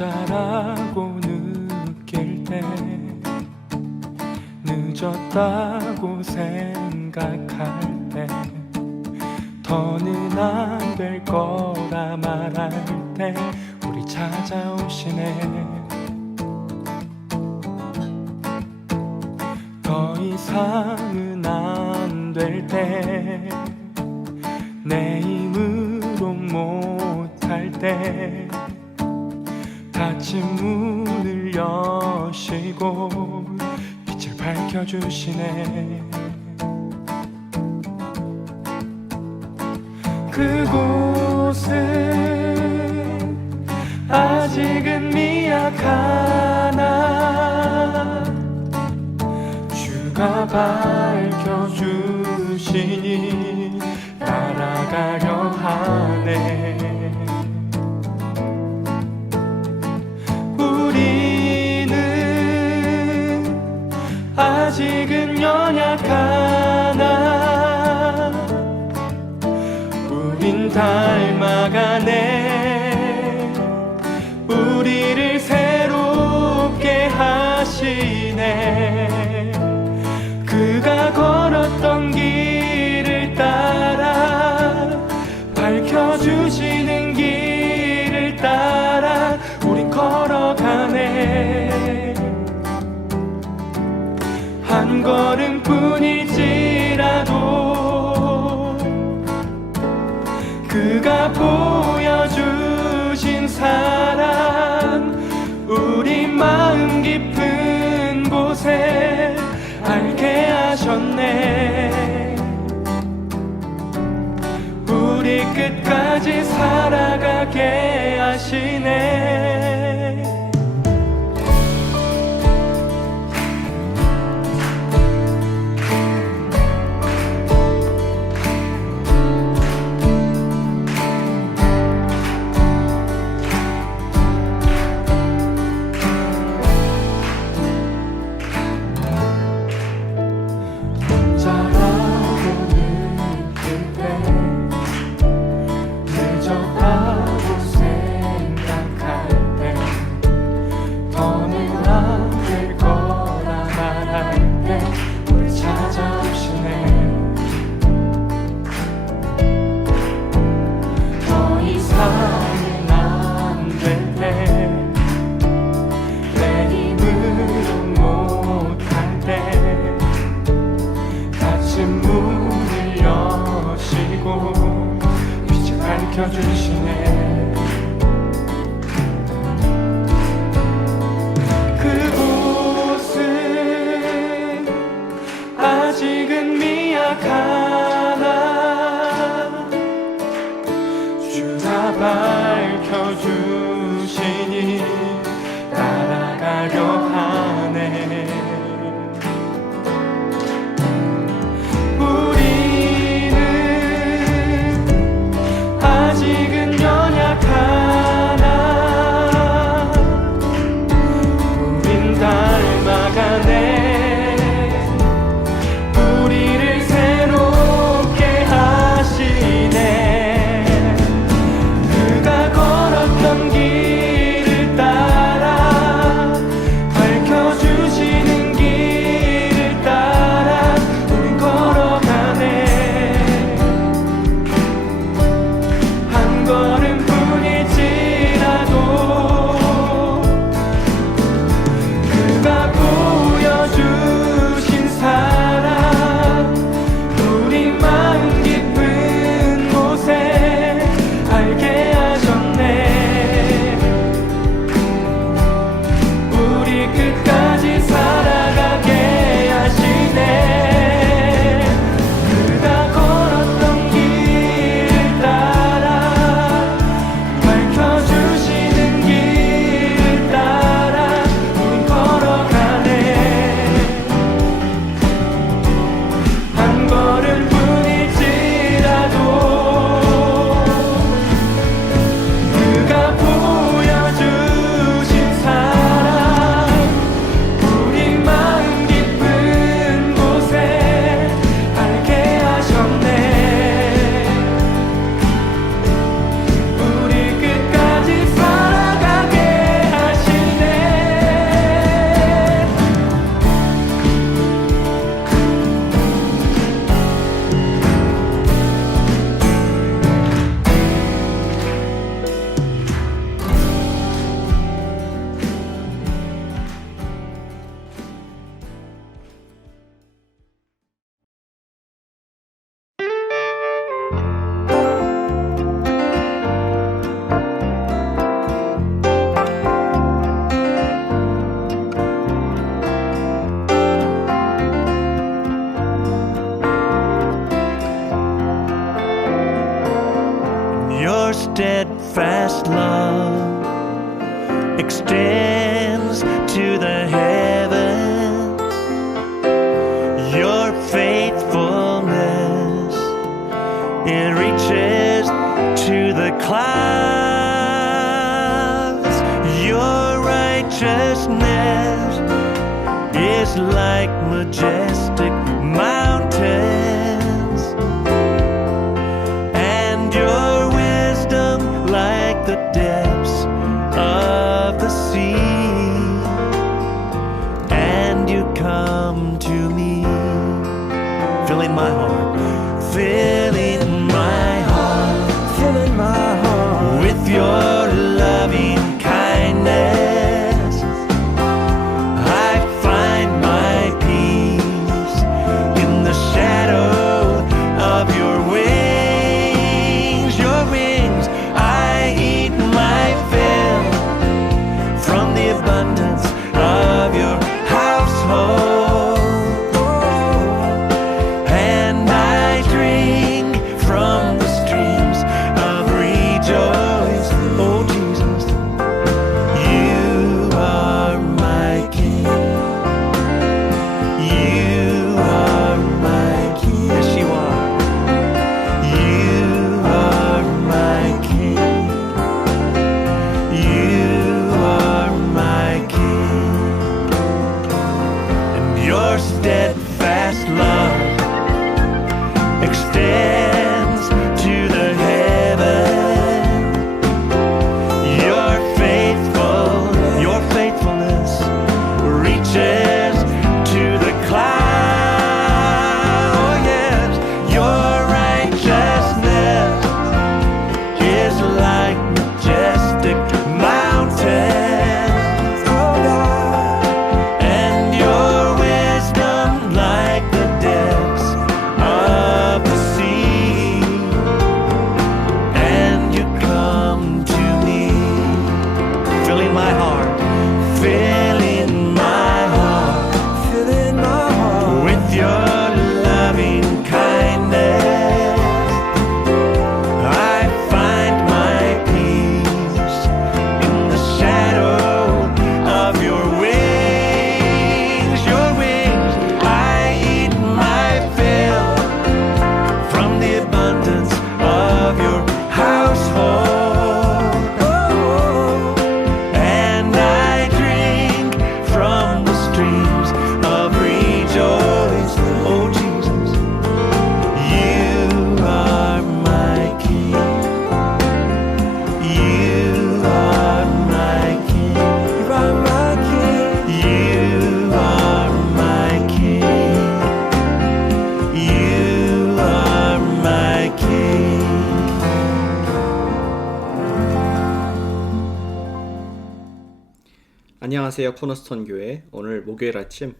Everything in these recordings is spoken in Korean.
혼자라고 느낄 때, 늦었다고 생각할 때, 더는 안 될 거라 말할 때 우리 찾아오시네. 더 이상은 안 될 때, 내 힘으로 못할 때 닫힌 문을 여시고 빛을 밝혀주시네. 그곳은 아직은 미약하나 주가 밝혀주시니 따라가려 하네. 우리는 아직은 연약하나 우린 닮아가네. 우리를 새롭게 하시네. 그가 걸었던 길을 따라, 밝혀주시는 길을 따라 우린 걸어가네. 한 걸음뿐일지라도 그가 보여주신 사랑, 우리 마음 깊은 곳에 알게 하셨네. 우리 끝까지 살아가게 하시네. 주시네. 그곳은 아직은 미약하나 주가 밝혀주시니 따라가려 하네. 아직은 연약하나 우린 닮아가네. 우리를 새롭게 하시네. 그가 your steadfast love extends to the heavens. Your faithfulness, it reaches to the clouds. Your righteousness is like majestic mountains, and your wisdom like the depths of the sea. And you come to me, filling my heart, filling my heart, filling my heart with your loving kindness. I find my peace in the shadow of your wings. Your wings, I eat my fill from the abundance of your household, and I drink from the streams of rejoice. Oh Jesus, you are my King. You are my King. Yes, you are. You are my King. You are my King. And your steadfast love extends to the heaven. Your faithfulness reaches to the clouds. Oh yes, your righteousness is like majestic mountains. Oh God, and your wisdom like the depths of the sea. And you come to me, filling my heart, filling my heart filling my heart with your loving kindness. I find my peace in the shadow of your wings. Your wings, I eat my fill from the abundance of your household, and I drink from the streams of rejoice. Oh Jesus, you are my King. You are my King. you are my King. You are my King. You are my King. 안녕하세요. 코너스톤 교회 오늘 목요일 아침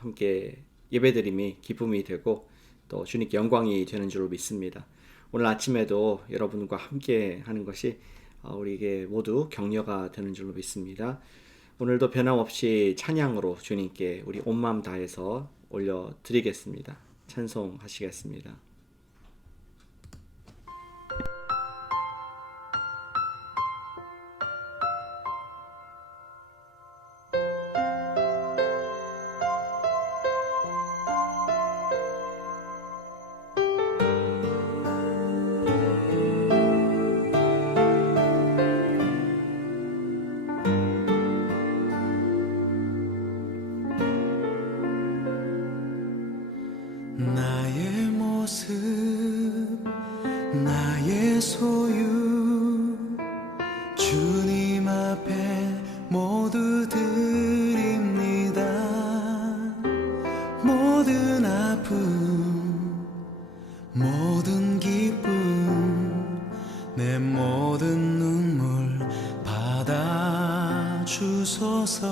함께 예배드림이 기쁨이 되고 또 주님께 영광이 되는 줄로 믿습니다. 오늘 아침에도 여러분과 함께 하는 것이 우리에게 모두 격려가 되는 줄로 믿습니다. 오늘도 변함없이 찬양으로 주님께 우리 온 마음 다해서 올려드리겠습니다. 찬송하시겠습니다. 나의 모습 나의 소유 주님 앞에 모두 드립니다. 모든 아픔 모든 기쁨 내 모든 눈물 받아 주소서.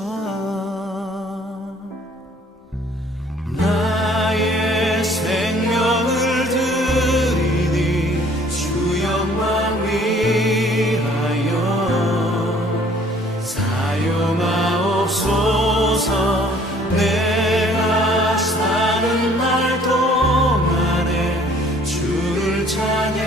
나의 생명을 드리니 주 영광 위하여 사용하옵소서. 내가 사는 날 동안에 주를 찬양하며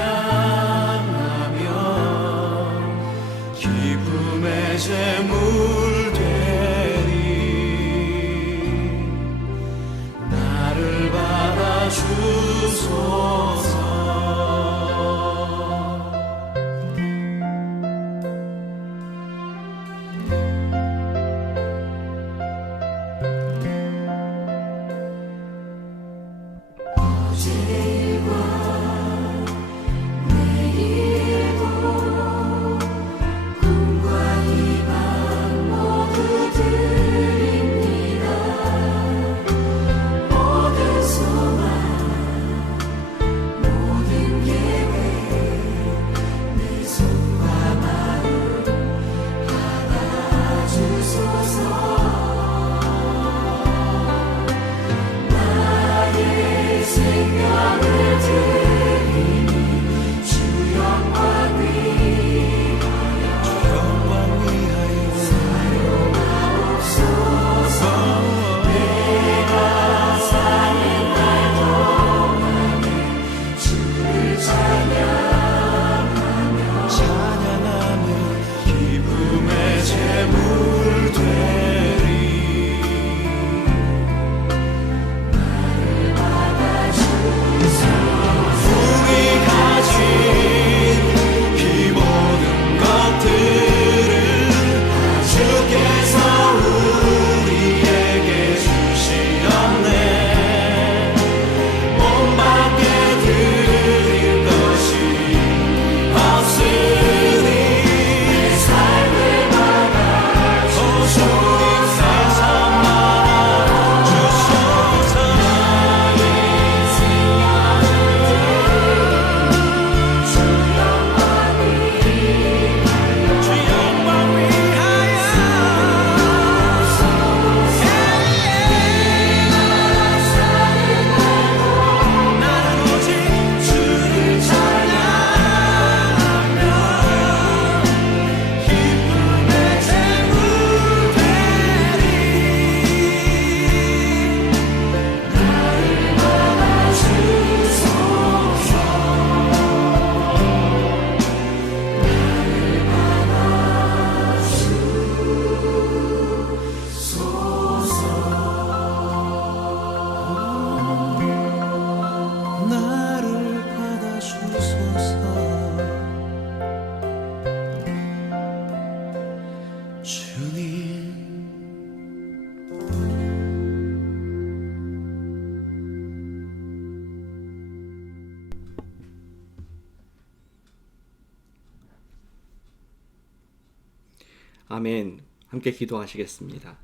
아멘. 함께 기도하시겠습니다.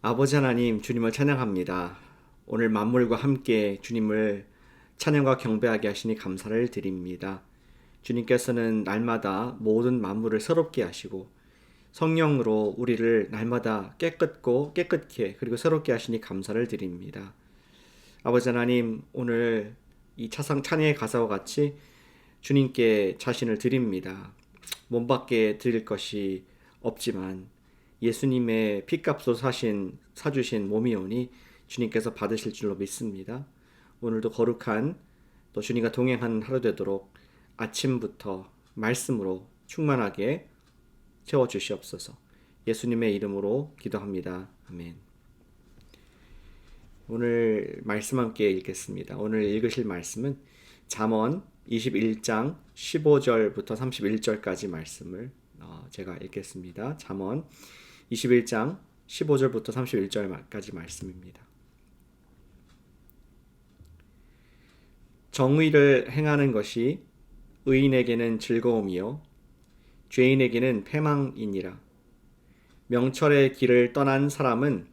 아버지 하나님, 주님을 찬양합니다. 오늘 만물과 함께 주님을 찬양과 경배하게 하시니 감사를 드립니다. 주님께서는 날마다 모든 만물을 새롭게 하시고 성령으로 우리를 날마다 깨끗게 그리고 새롭게 하시니 감사를 드립니다. 아버지 하나님, 오늘 이 찬양의 가사와 같이 주님께 자신을 드립니다. 몸밖에 드릴 것이 없지만 예수님의 피값으로 사주신 몸이오니 주님께서 받으실 줄로 믿습니다. 오늘도 거룩한 또 주님과 동행하는 하루 되도록 아침부터 말씀으로 충만하게 채워주시옵소서. 예수님의 이름으로 기도합니다. 아멘. 오늘 말씀 함께 읽겠습니다. 오늘 읽으실 말씀은 잠언 21장 15절부터 31절까지 말씀을 제가 읽겠습니다. 잠언 21장 15절부터 31절까지 말씀입니다. 정의를 행하는 것이 의인에게는 즐거움이요 죄인에게는 패망이니라. 명철의 길을 떠난 사람은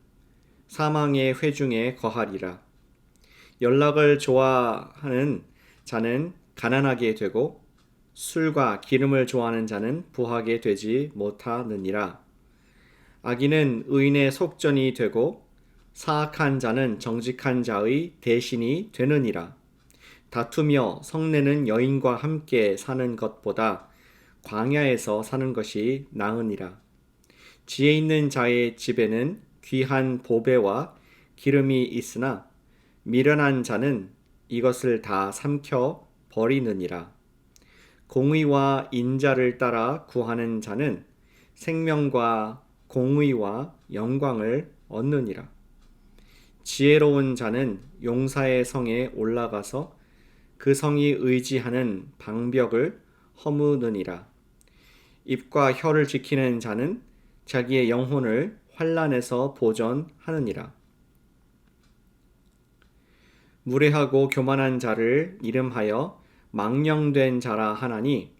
사망의 회중에 거하리라. 연락을 좋아하는 자는 가난하게 되고 술과 기름을 좋아하는 자는 부하게 되지 못하느니라. 악인은 의인의 속전이 되고 사악한 자는 정직한 자의 대신이 되느니라. 다투며 성내는 여인과 함께 사는 것보다 광야에서 사는 것이 나으니라. 지혜 있는 자의 집에는 귀한 보배와 기름이 있으나 미련한 자는 이것을 다 삼켜 버리느니라. 공의와 인자를 따라 구하는 자는 생명과 공의와 영광을 얻느니라. 지혜로운 자는 용사의 성에 올라가서 그 성이 의지하는 방벽을 허무느니라. 입과 혀를 지키는 자는 자기의 영혼을 환난에서 보전하느니라. 무례하고 교만한 자를 이름하여 망령된 자라 하나니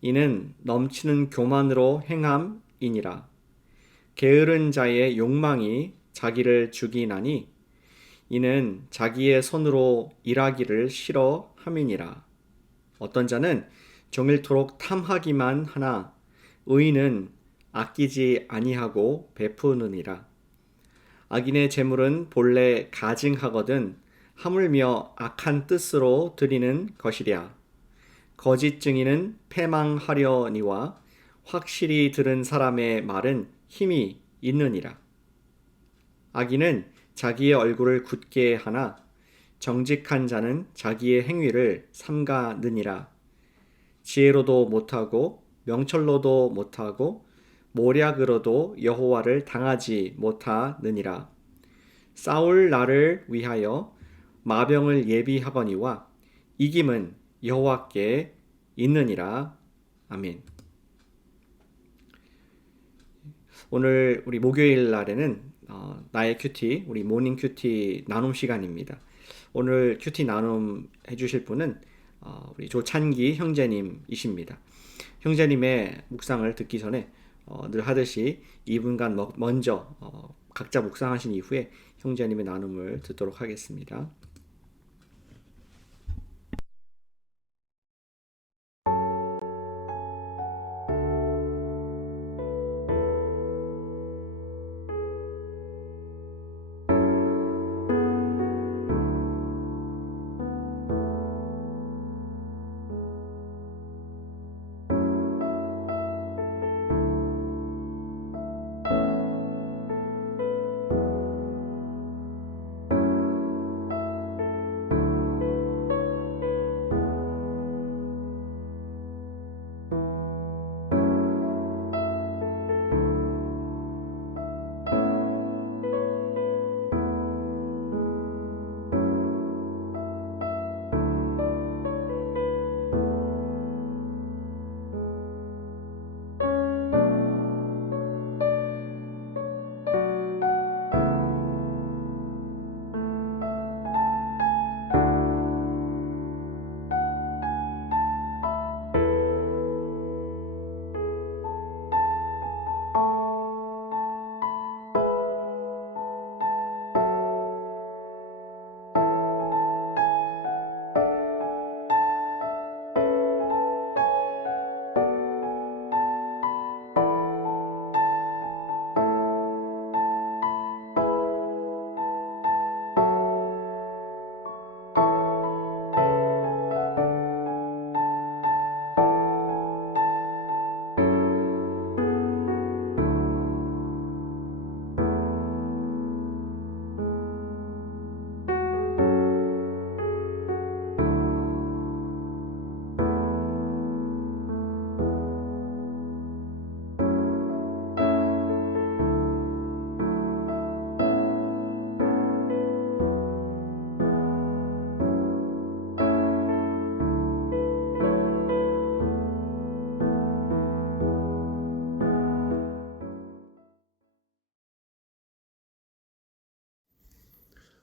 이는 넘치는 교만으로 행함이니라. 게으른 자의 욕망이 자기를 죽이나니 이는 자기의 손으로 일하기를 싫어함이니라. 어떤 자는 종일토록 탐하기만 하나 의인은 아끼지 아니하고 베푸느니라. 악인의 재물은 본래 가증하거든 하물며 악한 뜻으로 드리는 것이랴. 거짓 증인은 패망하려니와 확실히 들은 사람의 말은 힘이 있느니라. 악인은 자기의 얼굴을 굳게 하나 정직한 자는 자기의 행위를 삼가느니라. 지혜로도 못하고 명철로도 못하고 모략으로도 여호와를 당하지 못하느니라. 싸울 날을 위하여 마병을 예비하거니와 이김은 여호와께 있느니라. 아멘. 오늘 우리 목요일 날에는 나의 큐티, 우리 모닝 큐티 나눔 시간입니다. 오늘 큐티 나눔 해주실 분은 우리 조찬기 형제님이십니다. 형제님의 묵상을 듣기 전에 늘 하듯이 2분간 먼저 각자 묵상하신 이후에 형제님의 나눔을 듣도록 하겠습니다.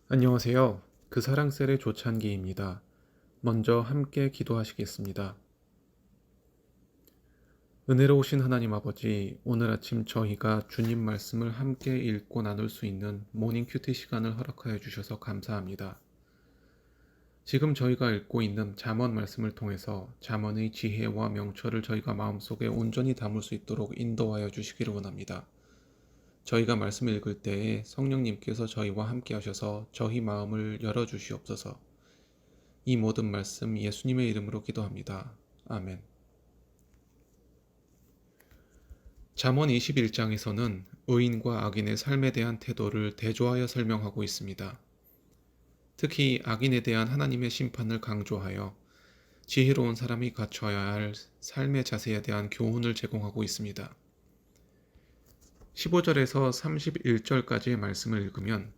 안녕하세요. 그 사랑셀의 조찬기입니다. 먼저 함께 기도하시겠습니다. 은혜로우신 하나님 아버지, 오늘 아침 저희가 주님 말씀을 함께 읽고 나눌 수 있는 모닝 큐티 시간을 허락하여 주셔서 감사합니다. 지금 저희가 읽고 있는 잠언 말씀을 통해서 잠언의 지혜와 명철을 저희가 마음속에 온전히 담을 수 있도록 인도하여 주시기를 원합니다. 저희가 말씀을 읽을 때에 성령님께서 저희와 함께 하셔서 저희 마음을 열어주시옵소서. 이 모든 말씀 예수님의 이름으로 기도합니다. 아멘. 잠언 21장에서는 의인과 악인의 삶에 대한 태도를 대조하여 설명하고 있습니다. 특히 악인에 대한 하나님의 심판을 강조하여 지혜로운 사람이 갖춰야 할 삶의 자세에 대한 교훈을 제공하고 있습니다. 15절에서 31절까지의 말씀을 읽으면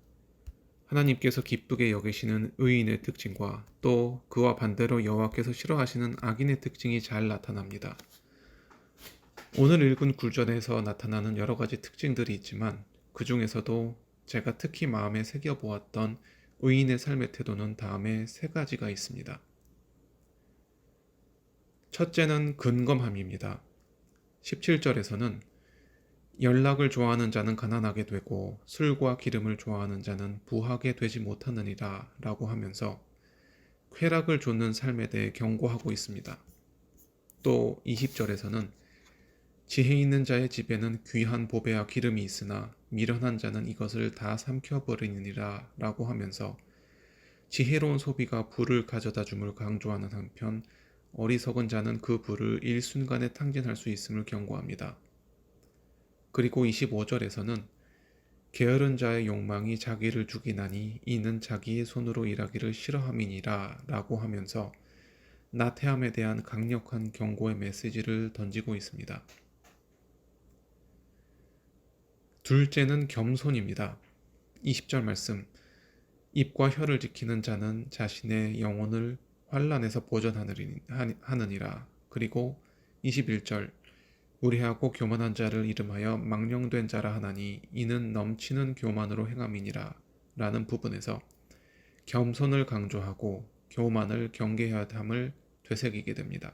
하나님께서 기쁘게 여기시는 의인의 특징과 또 그와 반대로 여호와께서 싫어하시는 악인의 특징이 잘 나타납니다. 오늘 읽은 구절에서 나타나는 여러 가지 특징들이 있지만 그 중에서도 제가 특히 마음에 새겨보았던 의인의 삶의 태도는 다음에 세 가지가 있습니다. 첫째는 근검함입니다. 17절에서는 연락을 좋아하는 자는 가난하게 되고 술과 기름을 좋아하는 자는 부하게 되지 못하느니라 라고 하면서 쾌락을 좇는 삶에 대해 경고하고 있습니다. 또 20절에서는 지혜 있는 자의 집에는 귀한 보배와 기름이 있으나 미련한 자는 이것을 다 삼켜버리느니라 라고 하면서 지혜로운 소비가 부를 가져다 줌을 강조하는 한편 어리석은 자는 그 부를 일순간에 탕진할 수 있음을 경고합니다. 그리고 25절에서는 게으른 자의 욕망이 자기를 죽이나니 이는 자기의 손으로 일하기를 싫어함이니라 라고 하면서 나태함에 대한 강력한 경고의 메시지를 던지고 있습니다. 둘째는 겸손입니다. 20절 말씀, 입과 혀를 지키는 자는 자신의 영혼을 환난에서 보전하느니라. 그리고 21절, 무례하고 교만한 자를 이름하여 망령된 자라 하나니 이는 넘치는 교만으로 행함이니라 라는 부분에서 겸손을 강조하고 교만을 경계해야 함을 되새기게 됩니다.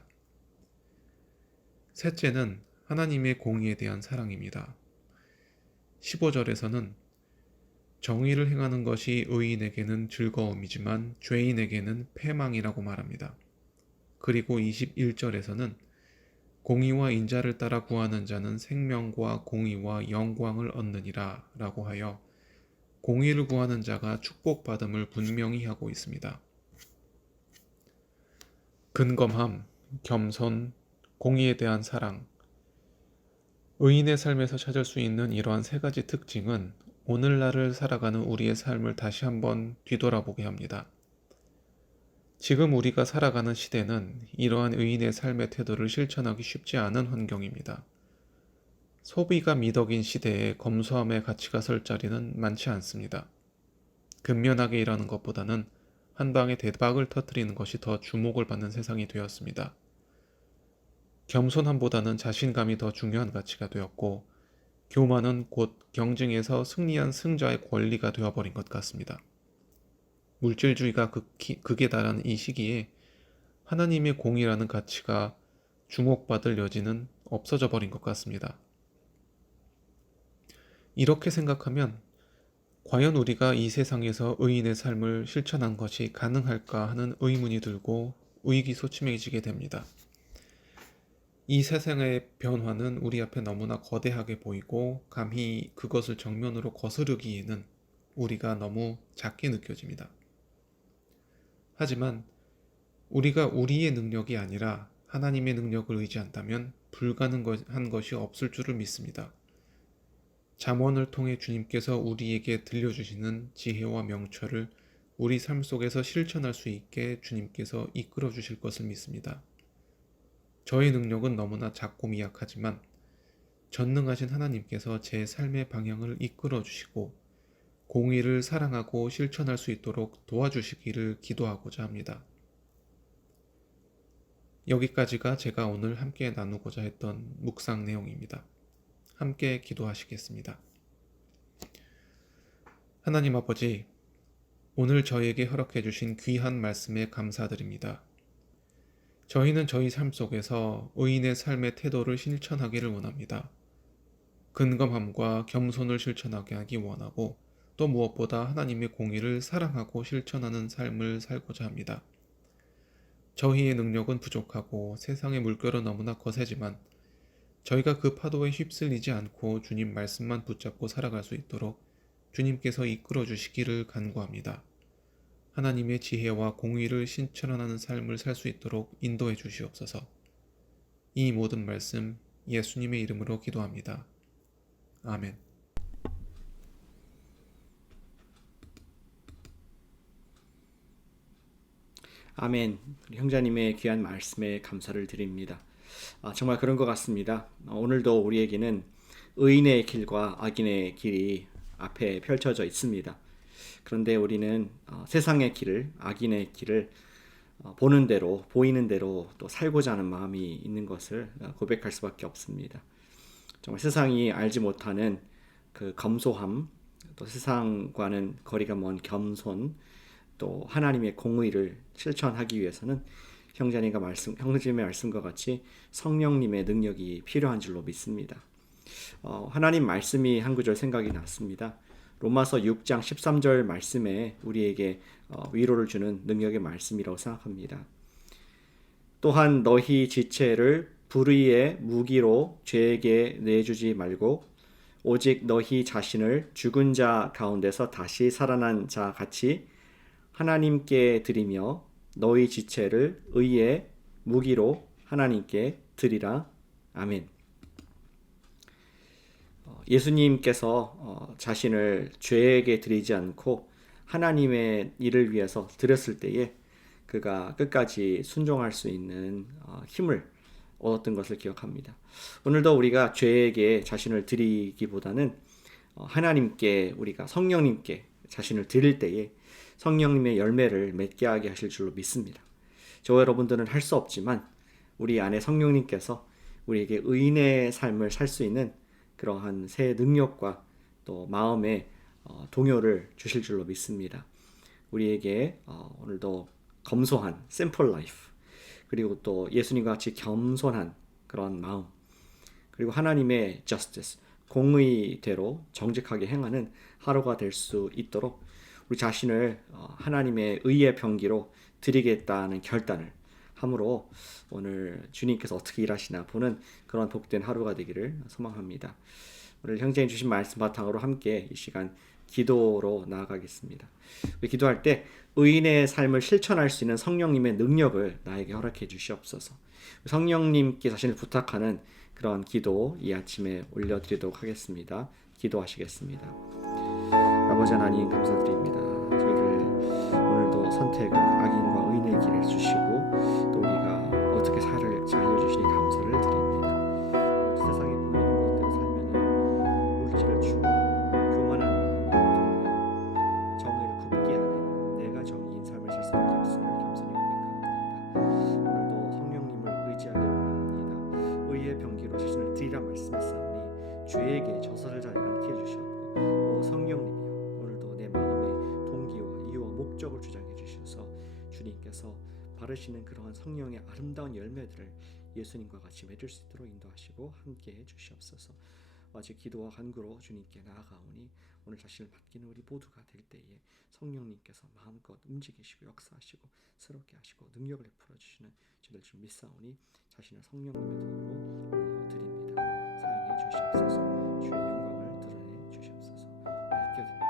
셋째는 하나님의 공의에 대한 사랑입니다. 15절에서는 정의를 행하는 것이 의인에게는 즐거움이지만 죄인에게는 패망이라고 말합니다. 그리고 21절에서는 공의와 인자를 따라 구하는 자는 생명과 공의와 영광을 얻느니라 라고 하여 공의를 구하는 자가 축복받음을 분명히 하고 있습니다. 근검함, 겸손, 공의에 대한 사랑, 의인의 삶에서 찾을 수 있는 이러한 세 가지 특징은 오늘날을 살아가는 우리의 삶을 다시 한번 뒤돌아보게 합니다. 지금 우리가 살아가는 시대는 이러한 의인의 삶의 태도를 실천하기 쉽지 않은 환경입니다. 소비가 미덕인 시대에 검소함의 가치가 설 자리는 많지 않습니다. 근면하게 일하는 것보다는 한 방에 대박을 터뜨리는 것이 더 주목을 받는 세상이 되었습니다. 겸손함보다는 자신감이 더 중요한 가치가 되었고 교만은 곧 경쟁에서 승리한 승자의 권리가 되어버린 것 같습니다. 물질주의가 극에 달한 이 시기에 하나님의 공의라는 가치가 주목받을 여지는 없어져 버린 것 같습니다. 이렇게 생각하면 과연 우리가 이 세상에서 의인의 삶을 실천한 것이 가능할까 하는 의문이 들고 의기소침해지게 됩니다. 이 세상의 변화는 우리 앞에 너무나 거대하게 보이고 감히 그것을 정면으로 거스르기에는 우리가 너무 작게 느껴집니다. 하지만 우리가 우리의 능력이 아니라 하나님의 능력을 의지한다면 불가능한 것이 없을 줄을 믿습니다. 잠언을 통해 주님께서 우리에게 들려주시는 지혜와 명철을 우리 삶 속에서 실천할 수 있게 주님께서 이끌어 주실 것을 믿습니다. 저의 능력은 너무나 작고 미약하지만 전능하신 하나님께서 제 삶의 방향을 이끌어 주시고 공의를 사랑하고 실천할 수 있도록 도와주시기를 기도하고자 합니다. 여기까지가 제가 오늘 함께 나누고자 했던 묵상 내용입니다. 함께 기도하시겠습니다. 하나님 아버지, 오늘 저희에게 허락해 주신 귀한 말씀에 감사드립니다. 저희는 저희 삶 속에서 의인의 삶의 태도를 실천하기를 원합니다. 근검함과 겸손을 실천하게 하기 원하고 또 무엇보다 하나님의 공의를 사랑하고 실천하는 삶을 살고자 합니다. 저희의 능력은 부족하고 세상의 물결은 너무나 거세지만 저희가 그 파도에 휩쓸리지 않고 주님 말씀만 붙잡고 살아갈 수 있도록 주님께서 이끌어 주시기를 간구합니다. 하나님의 지혜와 공의를 실천하는 삶을 살 수 있도록 인도해 주시옵소서. 이 모든 말씀 예수님의 이름으로 기도합니다. 아멘. 아멘. 우리 형제님의 귀한 말씀에 감사를 드립니다. 정말 그런 것 같습니다. 오늘도 우리에게는 의인의 길과 악인의 길이 앞에 펼쳐져 있습니다. 그런데 우리는 세상의 길을, 악인의 길을 보는 대로, 보이는 대로 또 살고자 하는 마음이 있는 것을 고백할 수밖에 없습니다. 정말 세상이 알지 못하는 그 검소함, 또 세상과는 거리가 먼 겸손, 또 하나님의 공의를 실천하기 위해서는 형제님의 말씀과 같이 성령님의 능력이 필요한 줄로 믿습니다. 하나님 말씀이 한 구절 생각이 났습니다. 로마서 6장 13절 말씀에 우리에게 위로를 주는 능력의 말씀이라고 생각합니다. 또한 너희 지체를 불의의 무기로 죄에게 내주지 말고 오직 너희 자신을 죽은 자 가운데서 다시 살아난 자 같이 하나님께 드리며 너희 지체를 의의 무기로 하나님께 드리라. 아멘. 예수님께서 자신을 죄에게 드리지 않고 하나님의 일을 위해서 드렸을 때에 그가 끝까지 순종할 수 있는 힘을 얻었던 것을 기억합니다. 오늘도 우리가 죄에게 자신을 드리기보다는 하나님께, 우리가 성령님께 자신을 드릴 때에 성령님의 열매를 맺게 하게 하실 줄로 믿습니다. 저와 여러분들은 할 수 없지만 우리 안에 성령님께서 우리에게 의인의 삶을 살 수 있는 그러한 새 능력과 또 마음의 동요를 주실 줄로 믿습니다. 우리에게 오늘도 검소한 simple life, 그리고 또 예수님과 같이 겸손한 그런 마음, 그리고 하나님의 justice, 공의대로 정직하게 행하는 하루가 될 수 있도록 우리 자신을 하나님의 의의 병기로 드리겠다는 결단을 함으로 오늘 주님께서 어떻게 일하시나 보는 그런 복된 하루가 되기를 소망합니다. 오늘 형제님 주신 말씀 바탕으로 함께 이 시간 기도로 나아가겠습니다. 우리 기도할 때 의인의 삶을 실천할 수 있는 성령님의 능력을 나에게 허락해 주시옵소서. 성령님께 자신을 부탁하는 그런 기도 이 아침에 올려드리도록 하겠습니다. 기도하시겠습니다. 아버지 하나님 감사드립니다. 저희를 오늘도 선택을 악인과 의인의 길을 주시고 또 우리가 어떻게 살을지 알려주시니 감사를 드립니다. 세상에 보이는 것대로 살면 물질을 추구하고 교만한 마음이 들며 정의를 굽게 하는 내가 정의인 삶을 살 수밖에 없음을 겸손히 고백합니다. 오늘도 성령님을 의지하게 원합니다. 의의 병기로 자신을 드리라 말씀했사오니 죄에게 저설자리 않게 해주시옵고 성령님이여 오늘도 내 마음의 동기와 이유와 목적을 주장해 주셔서 주님께서 바르시는 그러한 성령의 아름다운 열매들을 예수님과 같이 맺을 수 있도록 인도하시고 함께해 주시옵소서. 아직 기도와 간구로 주님께 나아가오니 오늘 자신을 맡기는 우리 모두가 될 때에 성령님께서 마음껏 움직이시고 역사하시고 새롭게 하시고 능력을 베풀어 주시는 저희들 좀 믿사오니 자신을 성령님의 도구로 올려드립니다. 사용해 주시옵소서. 주의 영광을 드러내 주시옵소서. 맡겨드립니다.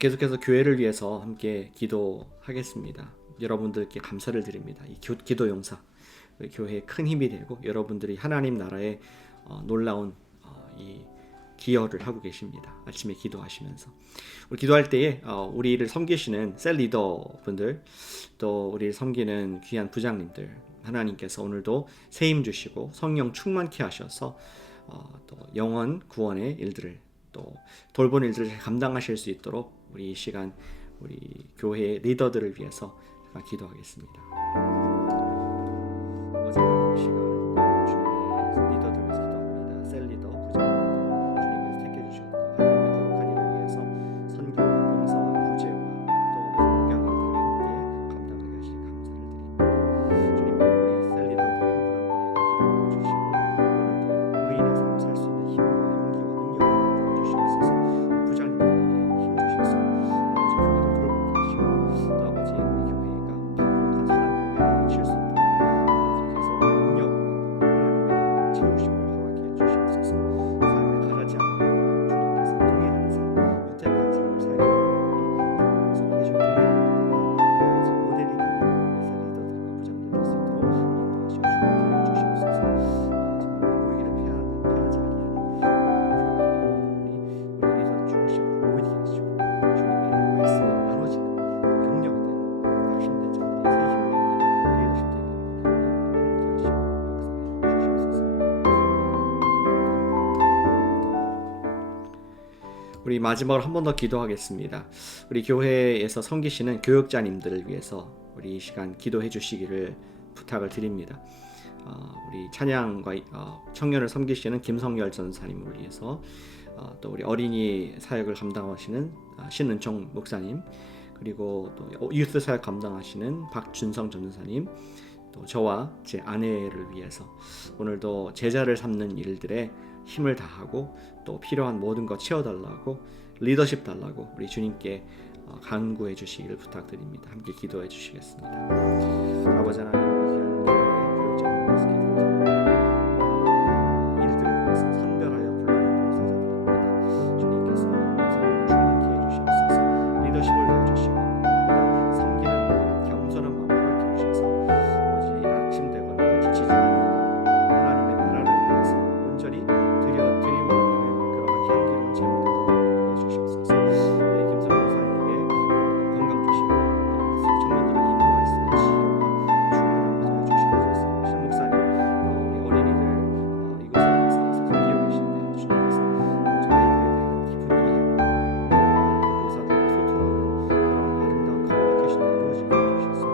계속해서 교회를 위해서 함께 기도하겠습니다. 여러분들께 감사를 드립니다. 이 기도 용사 교회에 큰 힘이 되고 여러분들이 하나님 나라에 놀라운 이 기여를 하고 계십니다. 아침에 기도하시면서 우리 기도할 때에 우리를 섬기시는 셀 리더분들 또 우리를 섬기는 귀한 부장님들 하나님께서 오늘도 새 힘 주시고 성령 충만케 하셔서 또 영원 구원의 일들을 또 돌보는 일들을 감당하실 수 있도록 우리 이 시간 우리 교회의 리더들을 위해서 기도하겠습니다. 아버지 하나님 이 시간 주님의 리더들 위해서 기도합니다. 셀 리더, 부장님들 우리 마지막으로 한 번 더 기도하겠습니다. 우리 교회에서 섬기시는 교역자님들을 위해서 우리 이 시간 기도해 주시기를 부탁을 드립니다. 우리 찬양과 청년을 섬기시는 김성열 전사님을 위해서, 또 우리 어린이 사역을 감당하시는 신은총 목사님, 그리고 또 유스 사역 감당하시는 박준성 전사님, 또 저와 제 아내를 위해서 오늘도 제자를 삼는 일들에 힘을 다하고 또 필요한 모든 것 채워달라고, 리더십 달라고 우리 주님께 간구해 주시기를 부탁드립니다. 함께 기도해 주시겠습니다. 아버지 하나님, 우리 귀한 교회 교육자님께서 일들을 위해서 선별하여 불러낸 봉사자들입니다. 주님께서 성령 충만케 해주시옵소서. 리더십을 내주시고 섬기는 마음, 겸손한 마음을 허락해 주셔서 아버지 낙심되거나 지치지 아니하고 하나님의 나라를 위해서 온전히 드림과 되는 그러한 향기로운 제물들을 해주시옵소서. 김성현 사님에게 건강 주시고 또 청년들을 인도할 수 있는 지혜와 충만함을 더해주시옵소서. 신 목사님, 우리 어린이들 이곳에 와서 섬기고 계신데 주님께서 아이들에 대한 깊은 이해와 교사들과 소통하는 그런 아름다운 커뮤니케이션이 이루어지게 해주셔서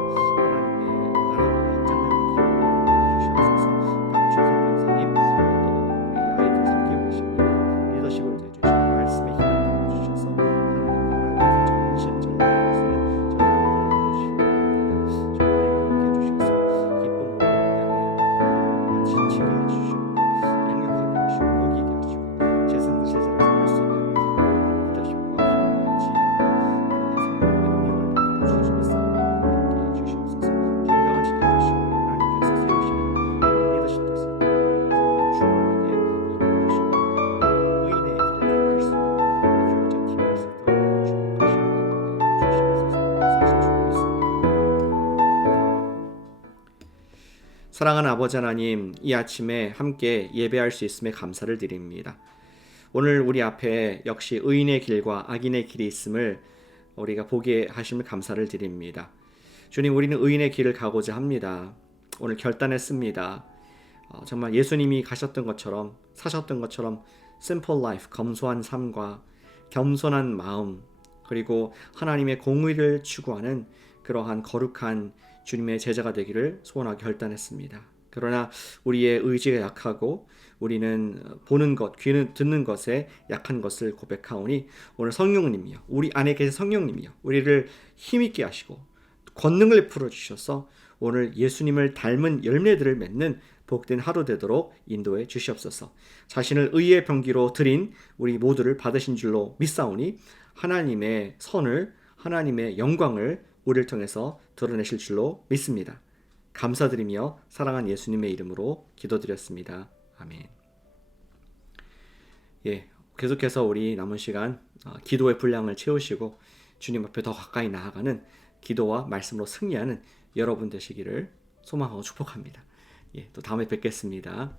하나님의 나라가 확장되는 기쁨을 해주시옵소서. 박준성 변사님, 또 우리 아이들 섬기고 계십니다. 리더십을 해주시고 말씀의 힘을 더해주셔서 하나님 나라를 전심전력으로서 저희를 인도해 주시옵니다. 주 안에 함께 해주셔서 기쁨으로 때문에 지치게 해주시고 행복하게 하시고 먹이게 하시고 제자를 삼을 수 있는 리더십과 힘과 지혜와 성령의 능력을 베풀어 주시옵소서. 함께 해주시옵소서. 건강을 지켜주시고 하나님께서 세우시는 리더십 될수 있도록 충만하게 이끌어주시고 의인의 길을 택할 수 있는 교육자 팀 될 수 있도록 축복하시고 인도하여 주시옵소서. 사실 주옵습니다. 사랑하는 아버지 하나님, 이 아침에 함께 예배할 수 있음에 감사를 드립니다. 오늘 우리 앞에 역시 의인의 길과 악인의 길이 있음을 우리가 보게 하심을 감사를 드립니다. 주님, 우리는 의인의 길을 가고자 합니다. 오늘 결단했습니다. 정말 예수님이 가셨던 것처럼, 사셨던 것처럼 simple life, 검소한 삶과 겸손한 마음, 그리고 하나님의 공의를 추구하는 그러한 거룩한 주님의 제자가 되기를 소원하게 결단했습니다. 그러나 우리의 의지가 약하고 우리는 보는 것, 귀는 듣는 것에 약한 것을 고백하오니 오늘 성령님이여, 우리 안에 계신 성령님이여 우리를 힘있게 하시고 권능을 풀어주셔서 오늘 예수님을 닮은 열매들을 맺는 복된 하루 되도록 인도해 주시옵소서. 자신을 의의 병기로 드린 우리 모두를 받으신 줄로 믿사오니 하나님의 선을, 하나님의 영광을 우리를 통해서 드러내실 줄로 믿습니다. 감사드리며 사랑한 예수님의 이름으로 기도드렸습니다. 아멘. 계속해서 우리 남은 시간 기도의 분량을 채우시고 주님 앞에 더 가까이 나아가는 기도와 말씀으로 승리하는 여러분 되시기를 소망하고 축복합니다. 또 다음에 뵙겠습니다.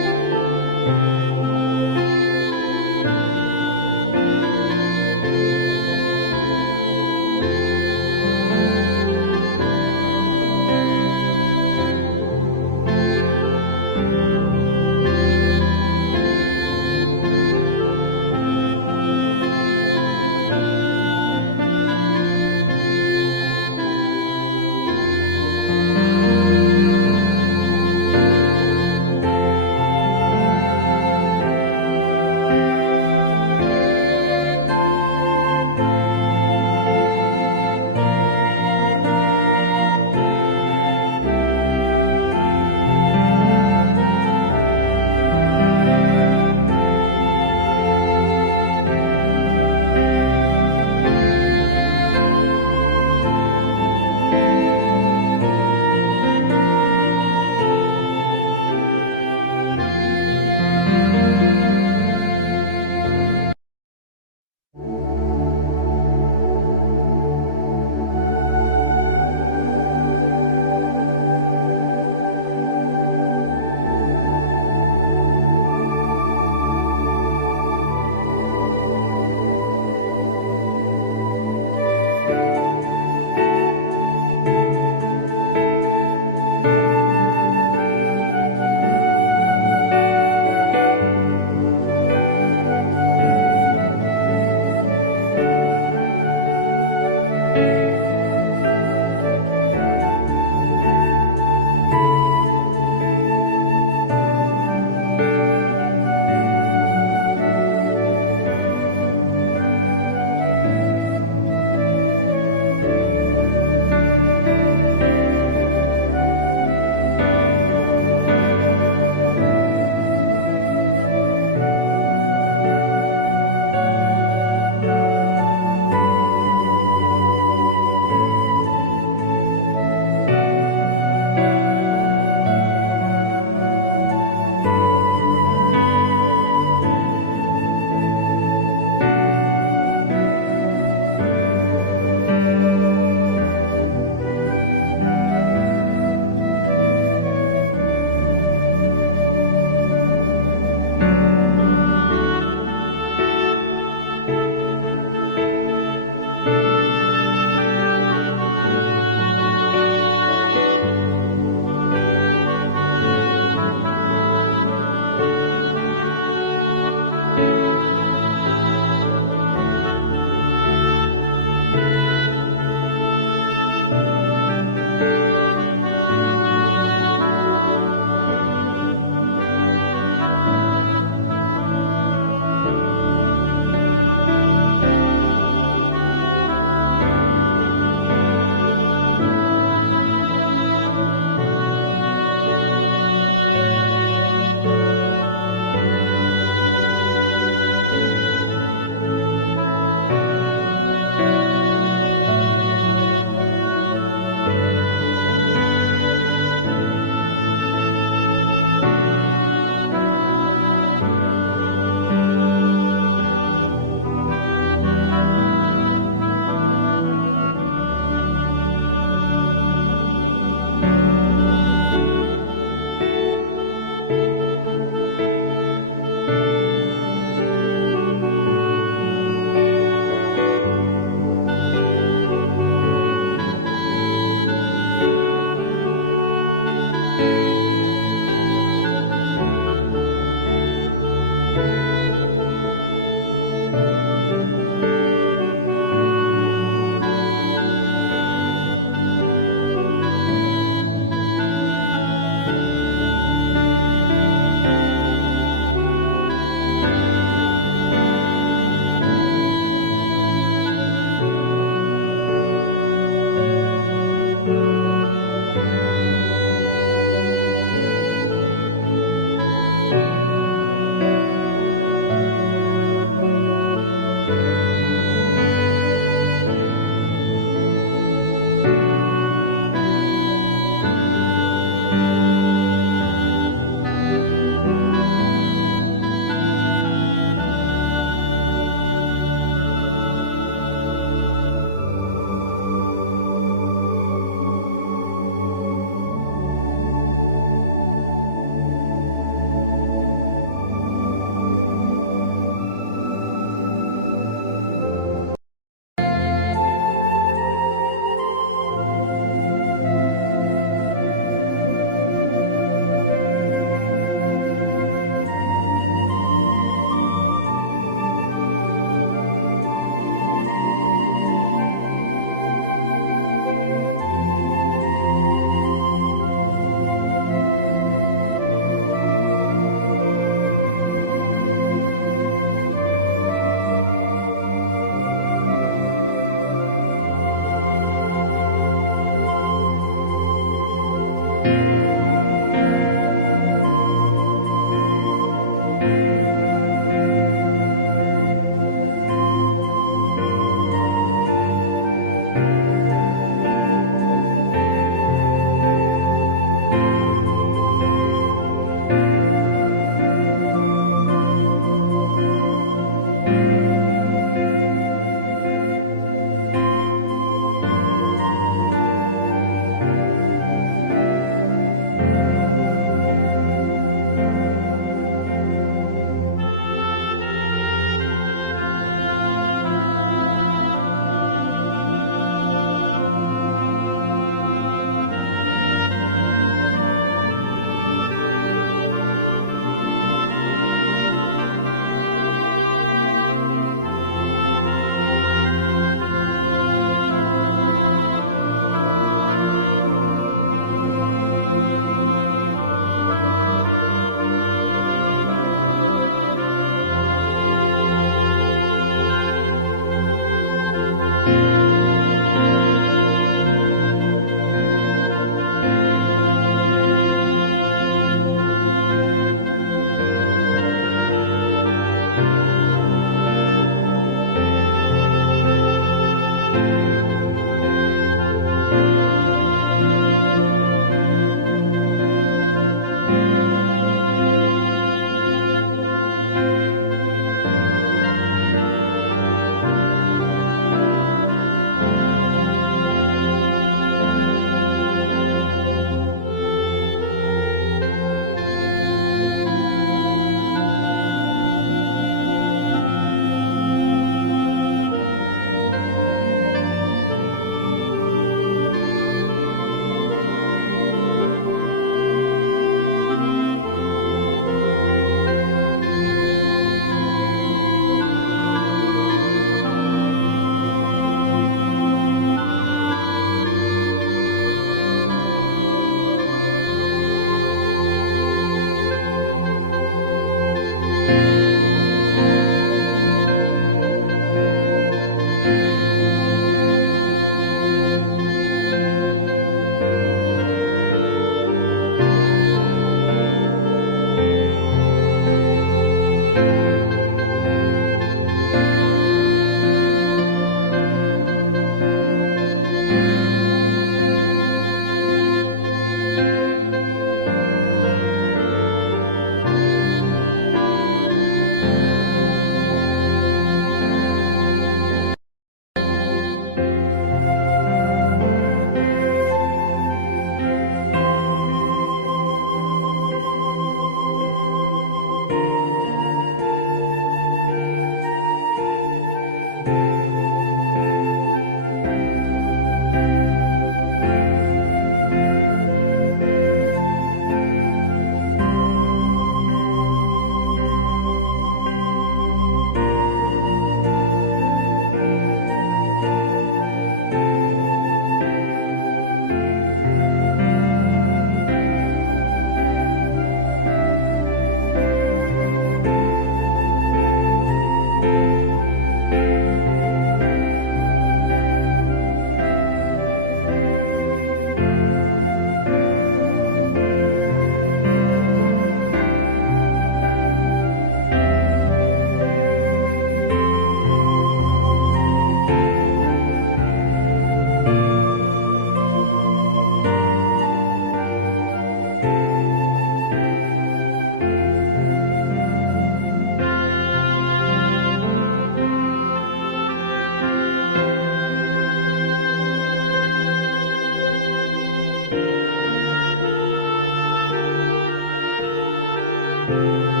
주님.